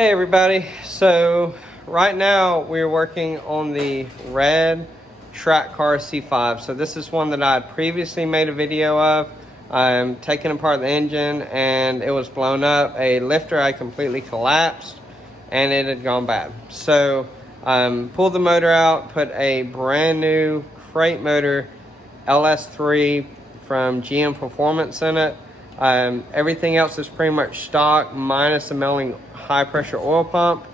Hey everybody, so right now we're working on the red track car C5. So this is one that I had previously made a video of. I'm taking apart the engine and it was blown up. A lifter had completely collapsed and it had gone bad. So pulled the motor out, put a brand new crate motor LS3 from GM Performance in it. Everything else is pretty much stock minus the milling high pressure oil pump,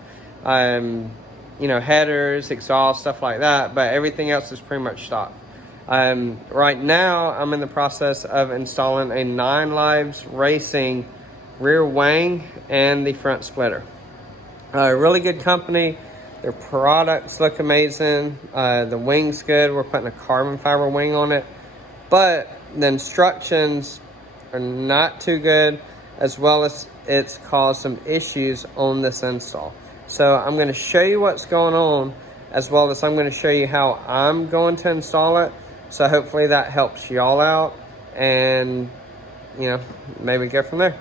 headers, exhaust, stuff like that, but everything else is pretty much stock. Right now I'm in the process of installing a 9 Lives Racing rear wang and the front splitter. Really good company. Their products look amazing. The wing's good. We're putting a carbon fiber wing on it, but the instructions are not too good, as well as it's caused some issues on this install. So I'm going to show you what's going on, as well as I'm going to show you how I'm going to install it. So hopefully that helps y'all out, and maybe go from there.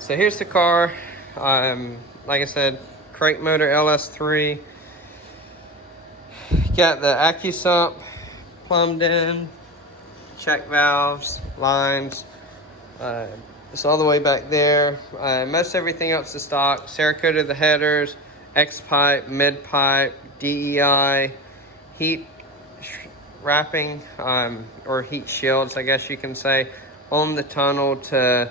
So here's the car. Like I said, crate motor LS3. Got the AccuSump plumbed in, check valves, lines. It's all the way back there. Most everything else is stock. Cerakoted the headers, X-pipe, mid-pipe, DEI, heat wrapping, or heat shields, I guess you can say, on the tunnel to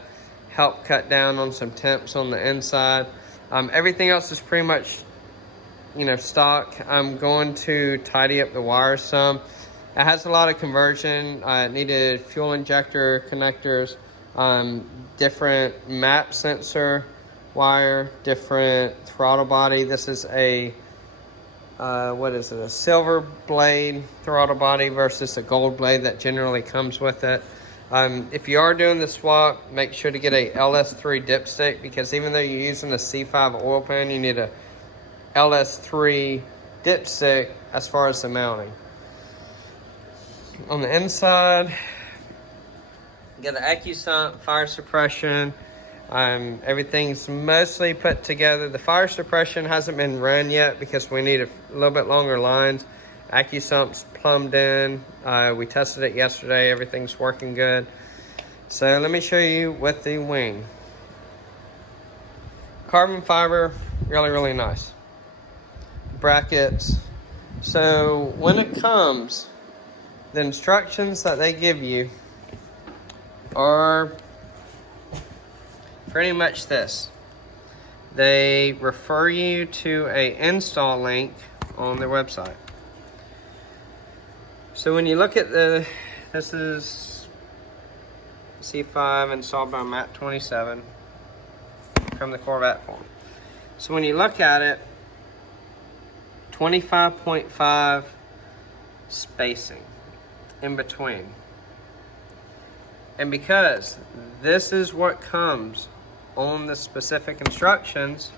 help cut down on some temps on the inside. Everything else is pretty much, stock. I'm going to tidy up the wires some. It has a lot of conversion. It needed fuel injector connectors, different map sensor wire, different throttle body. This is a a silver blade throttle body versus a gold blade that generally comes with it. If you are doing the swap, make sure to get a LS3 dipstick, because even though you're using a C5 oil pan, you need a LS3 dipstick as far as the mounting. On the inside, you got the AccuSump, fire suppression. Everything's mostly put together. The fire suppression hasn't been run yet because we need a little bit longer lines. AccuSump's plumbed in. We tested it yesterday. Everything's working good. So let me show you with the wing. Carbon fiber, really, really nice. Brackets. So when it comes, the instructions that they give you are pretty much this. They refer you to a install link on their website. So when you look at this is C5 installed by Matt 27 from the Corvette form. So when you look at it, 25.5 spacing in between. And because this is what comes on the specific instructions,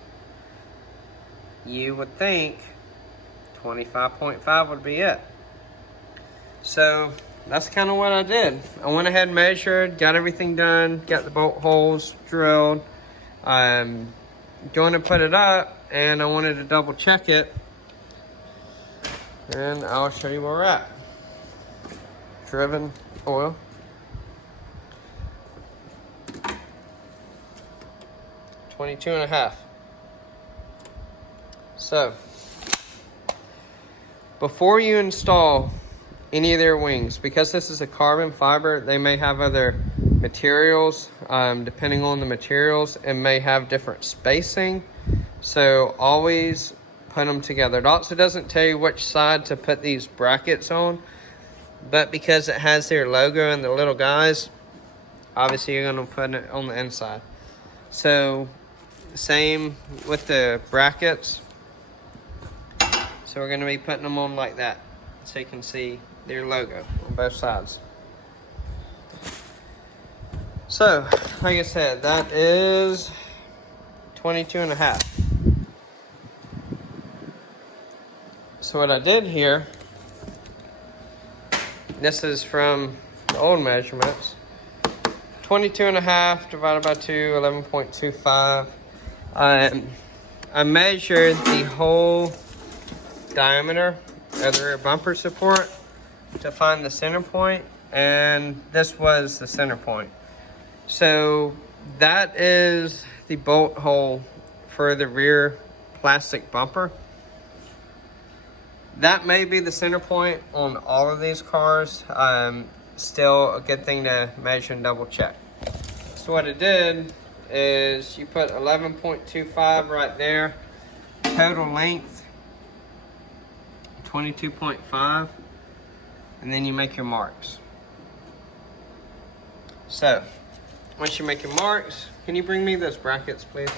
you would think 25.5 would be it. So that's kind of what I did. I went ahead and measured, got everything done, got the bolt holes drilled. I'm going to put it up, and I wanted to double check it, and I'll show you where we're at. Driven oil. $22.5. So before you install any of their wings, because this is a carbon fiber, they may have other materials. Depending on the materials, it may have different spacing. So always put them together. It also doesn't tell you which side to put these brackets on, but because it has their logo and the little guys, obviously you're going to put it on the inside. So same with the brackets. So we're going to be putting them on like that, so you can see their logo on both sides. So like I said, that is 22.5. So what I did here, this is from the old measurements, 22.5 divided by 2, 11.25. I measured the whole diameter of the rear bumper support to find the center point, and this was the center point. So that is the bolt hole for the rear plastic bumper. That may be the center point on all of these cars. Still a good thing to measure and double check. So what I did is you put 11.25 right there, total length 22.5, and then you make your marks. So once you make your marks, can you bring me those brackets, please?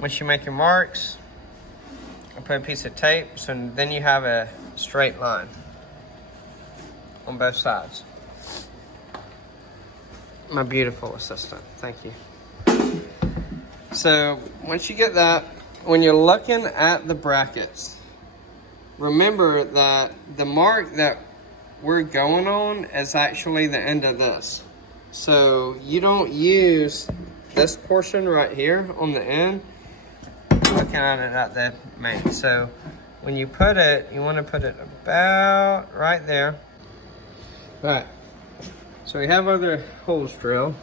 Once you make your marks, I put a piece of tape, so then you have a straight line on both sides. My beautiful assistant, thank you. So once you get that, when you're looking at the brackets, remember that the mark that we're going on is actually the end of this. So you don't use this portion right here on the end, looking at it at the main. So when you put it, you want to put it about right there. All right, so we have other holes drilled.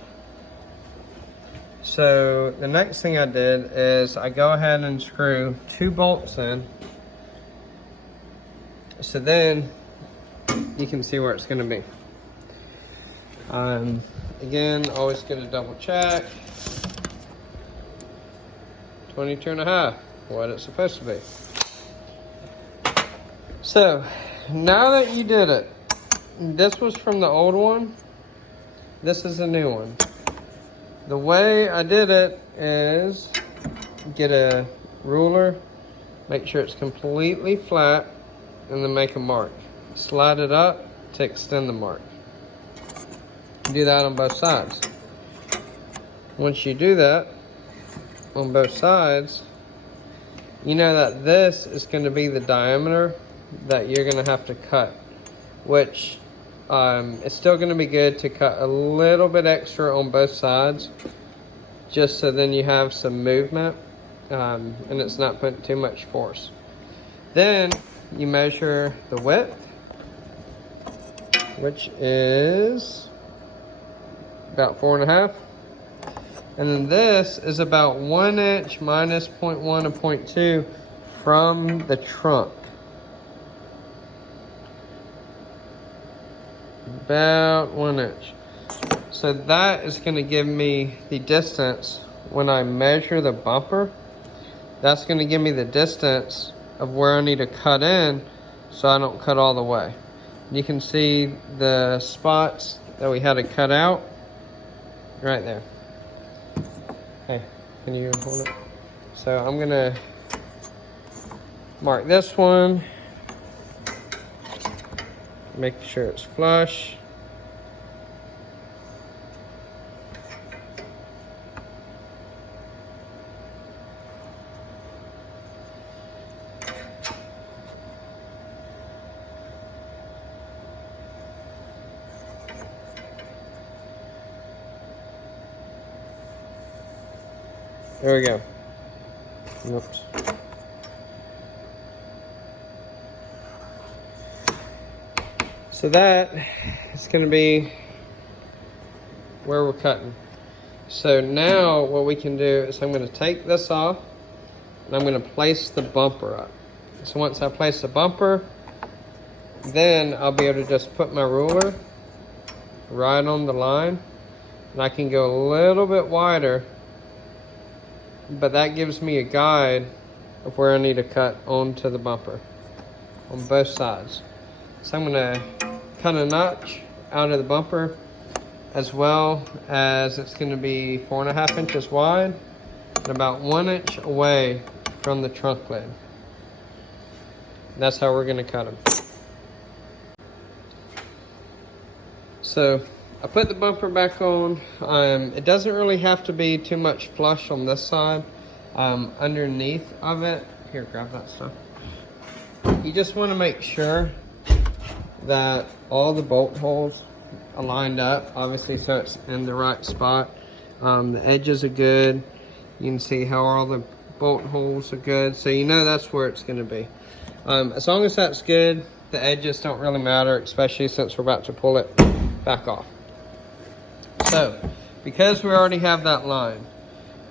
So the next thing I did is I go ahead and screw 2 bolts in. So then you can see where it's going to be. Again, always get a double check. 22.5, what it's supposed to be. So now that you did it, this was from the old one, this is a new one. The way I did it is get a ruler, make sure it's completely flat, and then make a mark. Slide it up to extend the mark. Do that on both sides. Once you do that on both sides, you know that this is going to be the diameter that you're going to have to cut, which it's still going to be good to cut a little bit extra on both sides, just so then you have some movement and it's not putting too much force. Then you measure the width, which is about 4.5. And then this is about 1 inch minus 0.1 and 0.2 from the trunk. About 1 inch. So that is going to give me the distance when I measure the bumper. That's going to give me the distance of where I need to cut in so I don't cut all the way. You can see the spots that we had to cut out right there. Hey, can you hold it? So I'm going to mark this one. Make sure it's flush. There we go. Oops. So that is going to be where we're cutting. So now what we can do is I'm going to take this off and I'm going to place the bumper up. So once I place the bumper, then I'll be able to just put my ruler right on the line, and I can go a little bit wider, but that gives me a guide of where I need to cut onto the bumper on both sides. So I'm going to cut a notch out of the bumper, as well as it's going to be 4.5 inches wide and about 1 inch away from the trunk lid. That's how we're going to cut them. So I put the bumper back on. It doesn't really have to be too much flush on this side. Underneath of it, here, grab that stuff. You just want to make sure that all the bolt holes are lined up, obviously, so it's in the right spot. The edges are good. You can see how all the bolt holes are good. So you know that's where it's gonna be. As long as that's good, the edges don't really matter, especially since we're about to pull it back off. So, because we already have that line,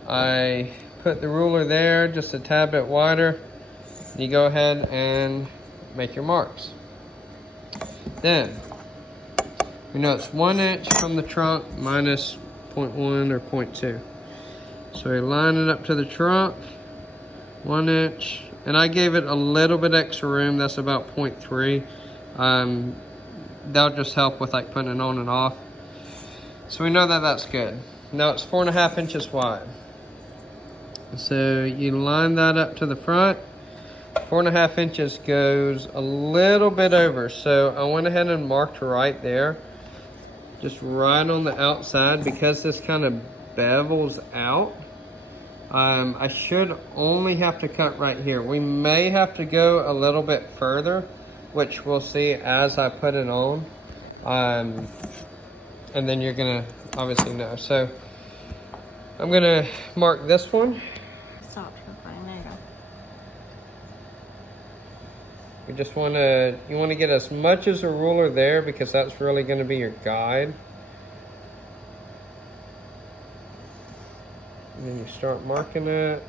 I put the ruler there just a tad bit wider. You go ahead and make your marks. Then, we know it's 1 inch from the trunk minus 0.1 or 0.2. So we line it up to the trunk, 1 inch, and I gave it a little bit extra room. That's about 0.3. That'll just help with like putting it on and off. So we know that that's good. Now it's 4.5 inches wide. So you line that up to the front. 4.5 inches goes a little bit over. So I went ahead and marked right there, just right on the outside, because this kind of bevels out. I should only have to cut right here. We may have to go a little bit further, which we'll see as I put it on. And then you're gonna obviously know. So I'm gonna mark this one. Stop right now. We just you wanna get as much as a ruler there, because that's really gonna be your guide. And then you start marking it.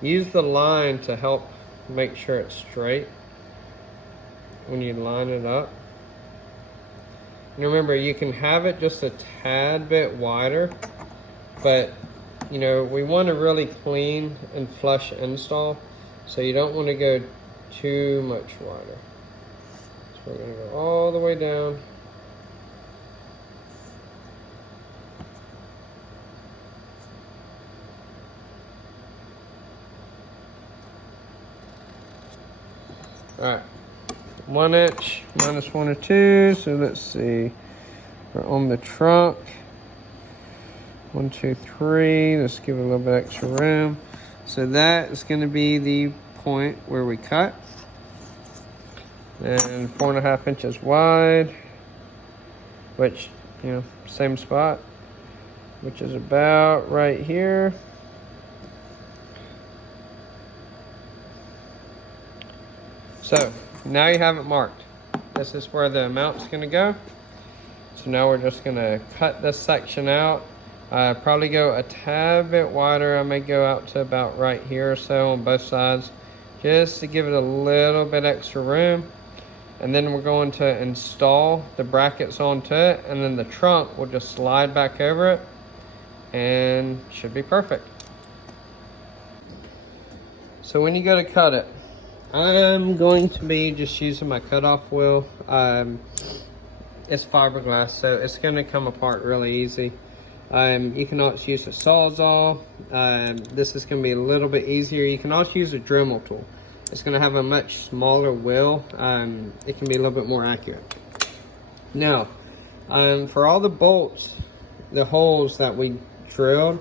Use the line to help make sure it's straight when you line it up. And remember, you can have it just a tad bit wider, but you know, we want a really clean and flush install, so you don't want to go too much wider. So we're going to go all the way down. All right, 1 inch minus 1 or 2. So let's see, we're on the trunk. 1, 2, 3. Let's give it a little bit extra room. So that is going to be the point where we cut. And 4.5 inches wide, which, you know, same spot, which is about right here. So now you have it marked. This is where the amount's gonna go. So now we're just gonna cut this section out. Probably go a tad bit wider. I may go out to about right here or so on both sides, just to give it a little bit extra room. And then we're going to install the brackets onto it, and then the trunk will just slide back over it and should be perfect. So when you go to cut it, I'm going to be just using my cutoff wheel. It's fiberglass, so it's going to come apart really easy. You can also use a Sawzall. This is going to be a little bit easier. You can also use a Dremel tool. It's going to have a much smaller wheel. It can be a little bit more accurate. Now, for all the bolts, the holes that we drilled,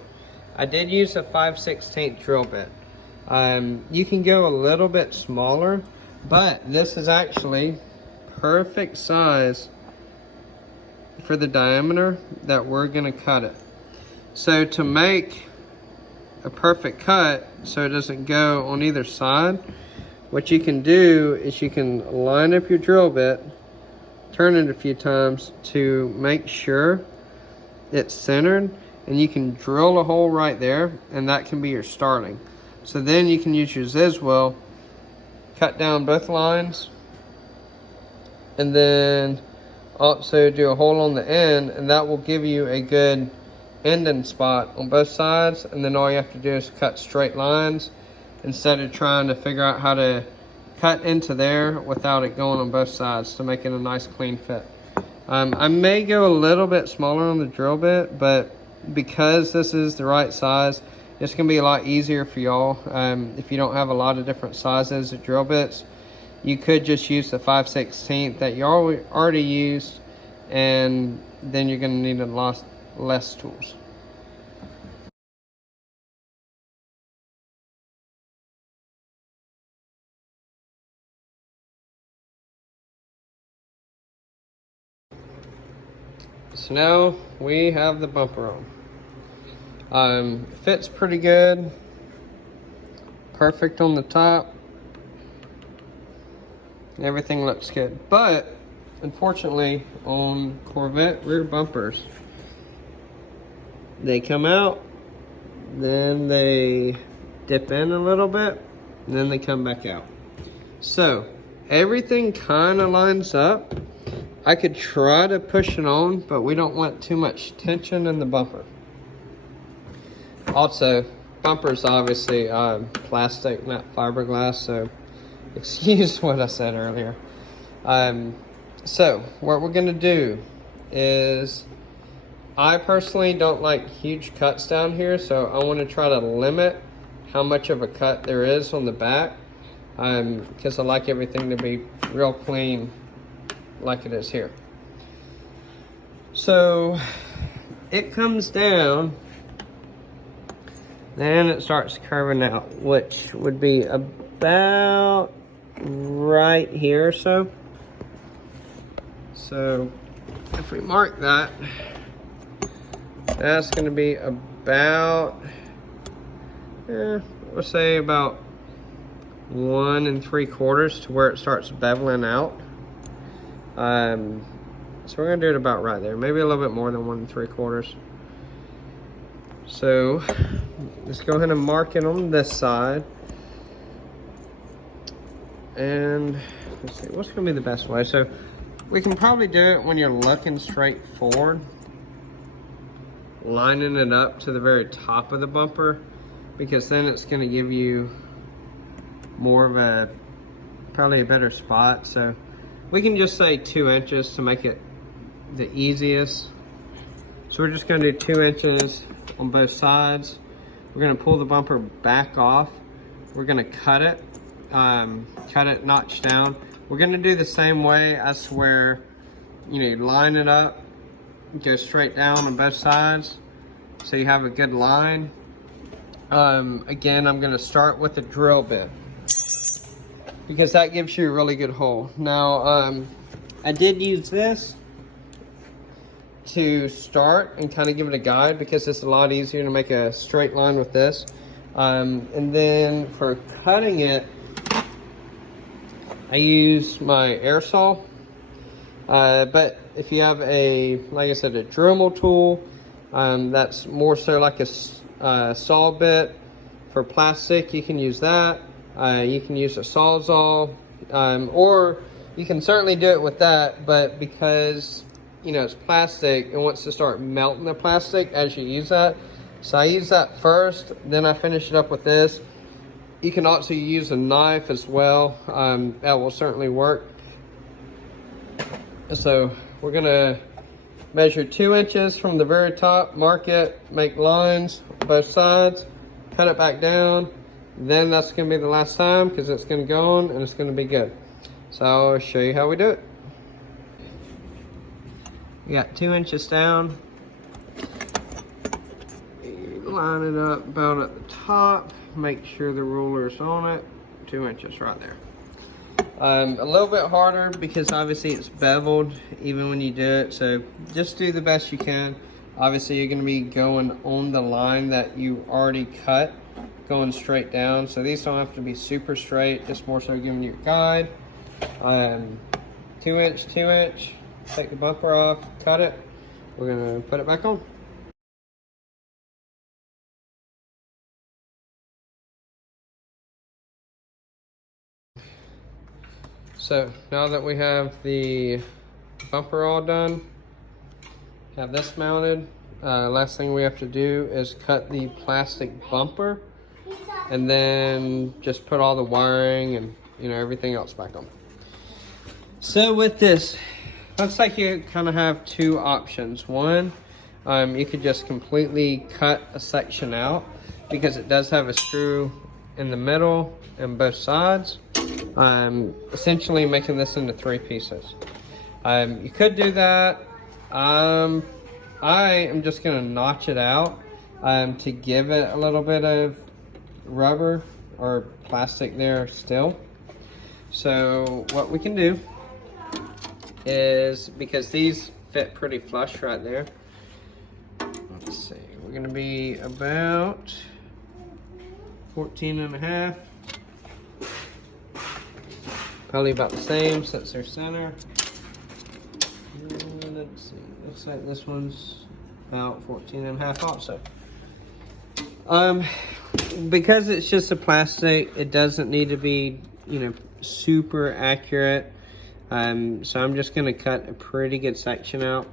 I did use a 5/16 drill bit. You can go a little bit smaller, but this is actually perfect size for the diameter that we're going to cut it. So to make a perfect cut so it doesn't go on either side, what you can do is you can line up your drill bit, turn it a few times to make sure it's centered, and you can drill a hole right there, and that can be your starting. So then you can use your Zizwell, cut down both lines, and then also do a hole on the end, and that will give you a good ending spot on both sides. And then all you have to do is cut straight lines instead of trying to figure out how to cut into there without it going on both sides to make it a nice clean fit. I may go a little bit smaller on the drill bit, but because this is the right size, it's going to be a lot easier for y'all. If you don't have a lot of different sizes of drill bits, you could just use the 5/16 that you already used, and then you're going to need a lot less tools. So now we have the bumper on. Fits pretty good. Perfect on the top. Everything looks good. But unfortunately on Corvette rear bumpers, they come out, then they dip in a little bit, and then they come back out. So everything kind of lines up. I could try to push it on, but we don't want too much tension in the bumper. Also, bumper's obviously plastic, not fiberglass, so excuse what I said earlier. So what we're gonna do is, I personally don't like huge cuts down here, so I want to try to limit how much of a cut there is on the back, because I like everything to be real clean like it is here. So it comes down, then it starts curving out, which would be about right here or so. So if we mark that, that's going to be about, we'll say about 1 3/4 to where it starts beveling out. So we're gonna do it about right there, maybe a little bit more than 1 3/4. So let's go ahead and mark it on this side. And let's see, what's gonna be the best way? So we can probably do it when you're looking straight forward, lining it up to the very top of the bumper, because then it's gonna give you more of probably a better spot. So we can just say 2 inches to make it the easiest. So we're just gonna do 2 inches on both sides. We're gonna pull the bumper back off. We're gonna cut it notch down. We're gonna do the same way as where, you line it up, go straight down on both sides, so you have a good line. Again, I'm gonna start with the drill bit, because that gives you a really good hole. Now, I did use this to start and kind of give it a guide, because it's a lot easier to make a straight line with this. And then for cutting it, I use my air saw. But if you have like I said, a Dremel tool, that's more so like a saw bit. For plastic, you can use that. You can use a Sawzall, or you can certainly do it with that, but because it's plastic, it wants to start melting the plastic as you use that. So I use that first, then I finish it up with this. You can also use a knife as well. That will certainly work. So we're gonna measure 2 inches from the very top, mark it, make lines on both sides, cut it back down. Then that's gonna be the last time, because it's gonna go on and it's gonna be good. So I'll show you how we do it. We got 2 inches down. You line it up about at the top. Make sure the ruler's on it. 2 inches right there. A little bit harder because obviously it's beveled even when you do it. So just do the best you can. Obviously you're gonna be going on the line that you already cut, going straight down. So these don't have to be super straight, just more so giving you a guide. 2 inch, 2 inch. Take the bumper off, cut it. We're gonna put it back on. So now that we have the bumper all done, have this mounted, last thing we have to do is cut the plastic bumper, and then just put all the wiring and everything else back on. So with this, looks like you kind of have 2 options. One, you could just completely cut a section out, because it does have a screw in the middle and both sides, essentially making this into 3 pieces. You could do that. I am just gonna notch it out to give it a little bit of rubber or plastic there still. So what we can do is, because these fit pretty flush right there. Let's see, we're gonna be about 14.5. Probably about the same since they're center. And let's see, looks like this one's about 14.5 also. Because it's just a plastic, it doesn't need to be, you know, super accurate. So I'm just gonna cut a pretty good section out.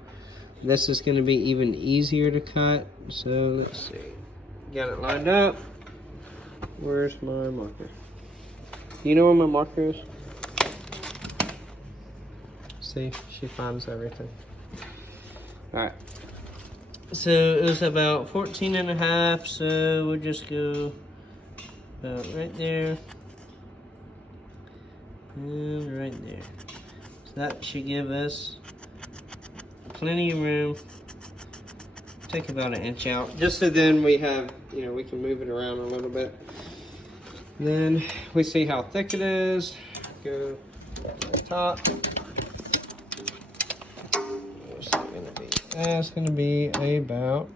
This is gonna be even easier to cut. So let's see, got it lined up. Where's my marker? Do you know where my marker is? See, she finds everything. All right. So it was about 14.5, so we'll just go about right there and right there. So that should give us plenty of room. Take about 1 inch out, just so then we have, you know, we can move it around a little bit. Then we see how thick it is. Go to the top. It's going to be about,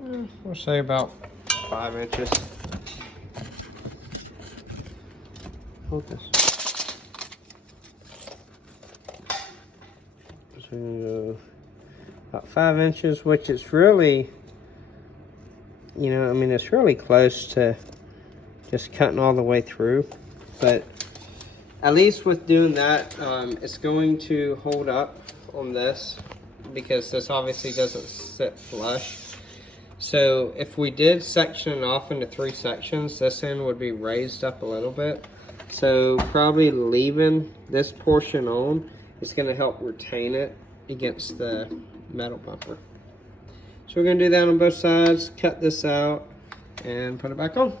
we'll say about 5 inches. Focus. So about 5 inches, which is really, you know, I mean, it's really close to just cutting all the way through. But at least with doing that, it's going to hold up on this, because this obviously doesn't sit flush. So if we did section it off into 3 sections, this end would be raised up a little bit. So probably leaving this portion on is going to help retain it against the metal bumper. So we're going to do that on both sides, cut this out, and put it back on.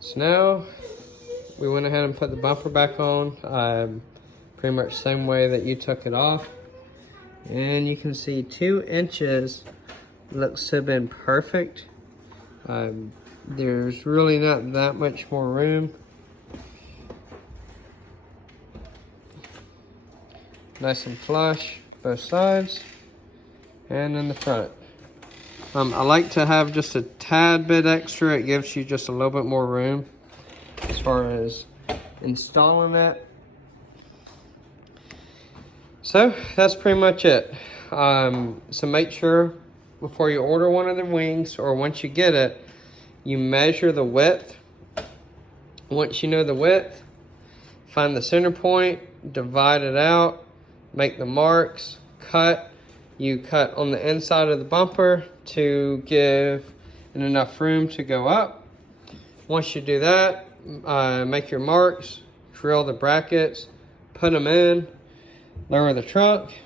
So now we went ahead and put the bumper back on. Pretty much same way that you took it off. And you can see 2 inches looks to have been perfect. There's really not that much more room. Nice and flush, both sides. And in the front. I like to have just a tad bit extra. It gives you just a little bit more room as far as installing it. So that's pretty much it. So make sure before you order one of the wings, or once you get it, you measure the width. Once you know the width, find the center point, divide it out, make the marks, cut. You cut on the inside of the bumper to give it enough room to go up. Once you do that, make your marks, drill the brackets, put them in. Lower the trunk,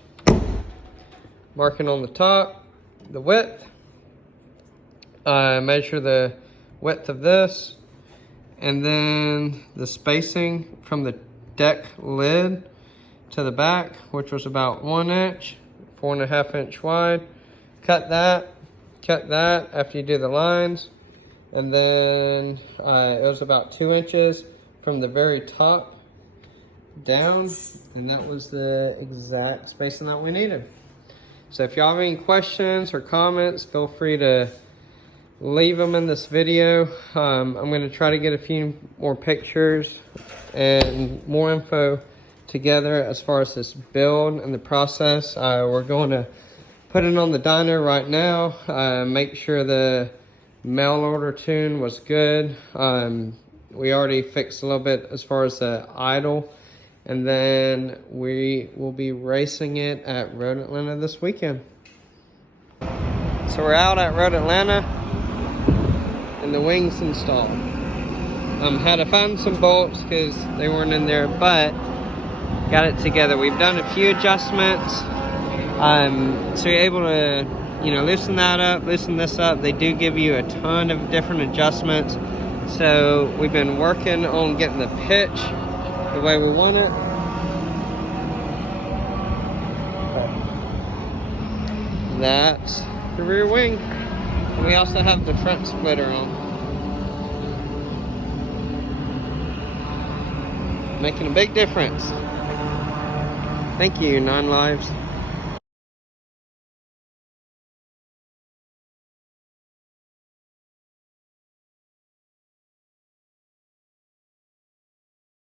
marking on the top, the width, measure the width of this, and then the spacing from the deck lid to the back, which was about 1 inch, 4.5 inch wide. Cut that after you do the lines, and then it was about 2 inches from the very top down, and that was the exact spacing that we needed. So if y'all have any questions or comments, feel free to leave them in this video. I'm going to try to get a few more pictures and more info together as far as this build and the process. We're going to put it on the dyno right now, make sure the mail order tune was good. We already fixed a little bit as far as the idle. And then we will be racing it at Road Atlanta this weekend. So we're out at Road Atlanta and the wings installed. Had to find some bolts because they weren't in there, but got it together. We've done a few adjustments. So you're able to, you know, loosen that up, loosen this up. They do give you a ton of different adjustments. So we've been working on getting the pitch the way we want it. That's the rear wing. And we also have the front splitter on. Making a big difference. Thank you, 9 lives.